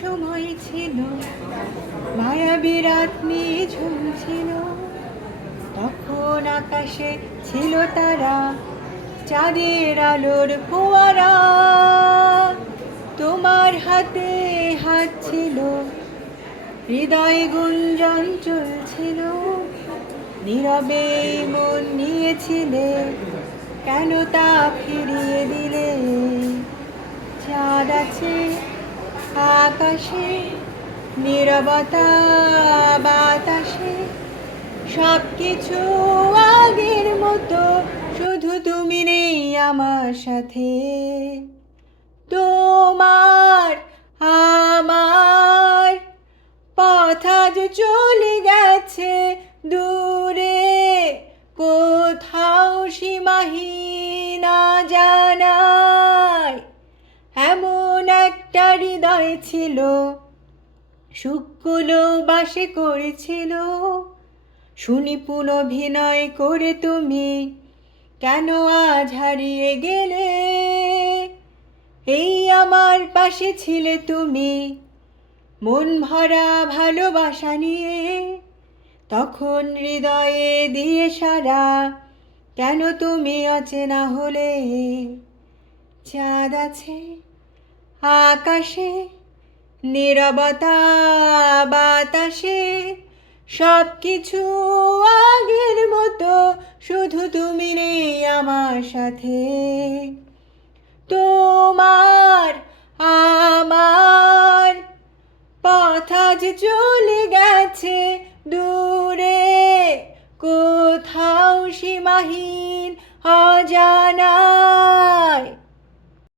সময় ছিল, মায়াবী রাত নিঝুম ছিল। তখন আকাশে ছিল তারা, চাঁদের আলোর ফোয়ারা। তোমার হাতে হাত ছিল, হৃদয় গুঞ্জন চলছিল। নীরবে মন নিয়েছিলে, কেন তা ফিরিয়ে দিলে? চাঁদ আছে আকাশে, নীরবতা বাতাসে, সব কিছু আগের মতো, শুধু তুমি নেই আমার সাথে। তোমার আমার পথ আজ চলে গেছে দূরে, কোথাও সীমাহীন অজানায়। এমন একটা হৃদয় ছিল, সুখগুলো বাসে করেছিল। সুনিপুণ অভিনয় করে তুমি কেন আজ হারিয়ে গেলে? এই আমার পাশে ছিলে তুমি, মন ভরা ভালোবাসা নিয়ে। তখন হৃদয়ে দিয়ে সারা, কেন তুমি অচেনা হলে? চাঁদ আছে আকাশে, নীরবতা বাতাসে, সব কিছু আগের মতো, শুধু তুমি নেই আমার সাথে। তোমার আমার পথ আজ চলে গেছে দূরে, কোথাও সীমাহীন অজানা।